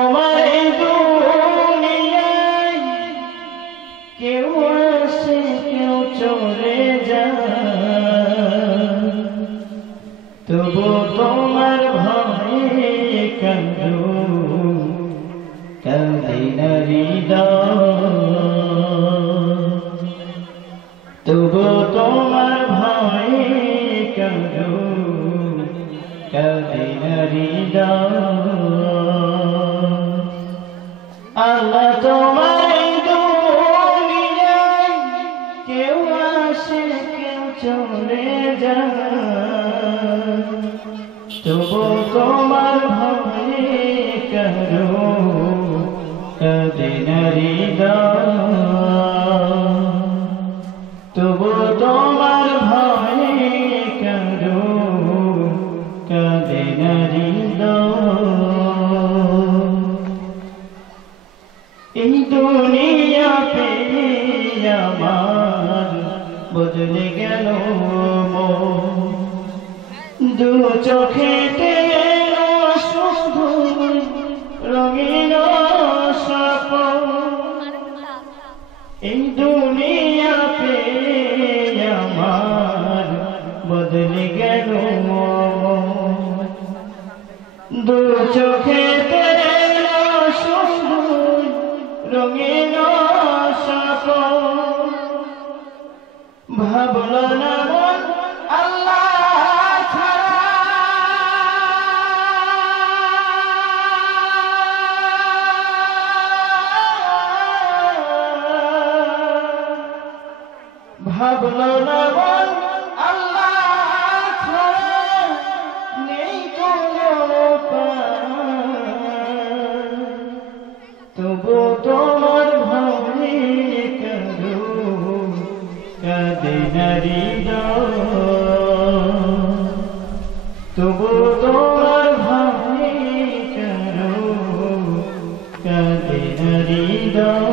আমার এই দুনিয়ায় কেউ আসে কেউ চলে যায়, তবু তোমার ভয়ে কাঁদো কাঁদে না হৃদয়, তবু তোমার ভয়ে কাঁদো কাঁদে না হৃদয়। আল্লাহ তোমার এই দুনিয়ায় কেউ আসে কেউ চলে যায়, তবু তোমার ভয়ে কাঁদো কাঁদে না হৃদয়, তবু তোমার ভয়ে কাঁদো কাঁদে না হৃদয়। এই দুনিয়া পেয়ে আমার বদলে গেল মন, দু চোখেতে শুধু রঙিন স্বপ্ন। এই দুনিয়া পেয়ে আমার বদলে গেল মন, দু চোখেতে শুধু রঙিন স্বপ্ন। ভাবলো না মন আল্লাহ ছাড়া, ভাবলো না মন আল্লাহ ছাড়া নেই কোনো উপায়, তবু তোমার ভয়ে কাঁদো কাঁদে না হৃদয়, তবু তোমার ভয়ে কাঁদো কাঁদে না হৃদয়।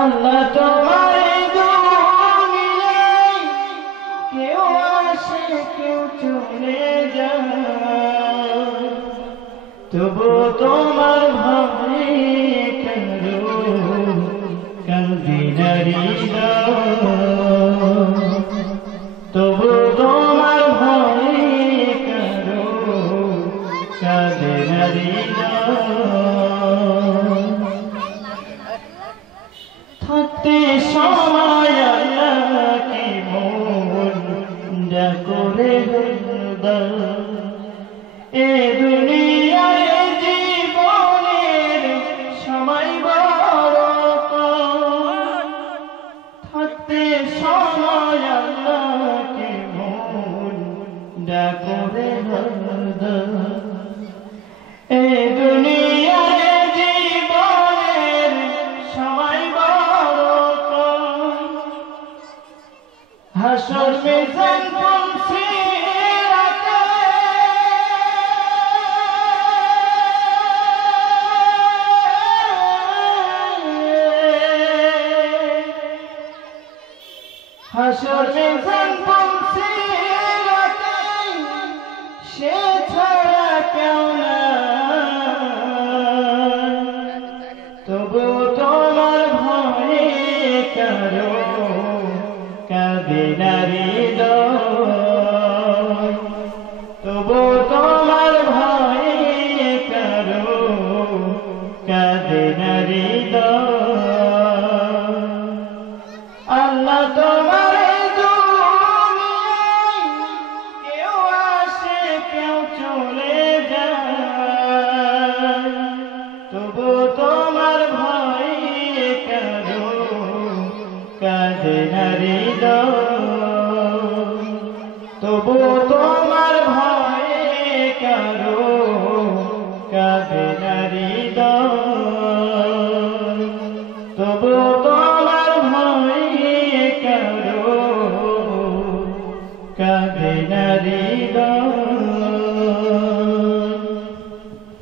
আল্লাহ তোমার এই দুনিয়ায় কেউ আসে কেউ চলে যায়, তবু তোমার ভয়ে কাঁদো কাঁদে না হৃদয়, তবু তোমার ভয়ে কাঁদো কাঁদে না হৃদয়। থাকতে সময় আল্লাহকে মন করে এ দুনিয়ায় জীবনের সময় বড় কম, থাকতে সময় আল্লাহকে মন করে এ দুনিয়ায় জীবনের সময় বড় কম। হাসর মিজান পুলসিরাতে হাসর মিজান পুলসিরাতে সে ছাড়া কেউ নাই, তবু তোমার ভয়ে কাঁদো কাঁদে না হৃদয়, তবু তোমার ভয়ে কাঁদো কাঁদে না হৃদয়। আল্লাহ তোমার এই দুনিয়ায় কেউ আসে কেউ চলে যায়, তবু তোমার ভয়ে কাঁদো কাঁদে না হৃদয়, তবু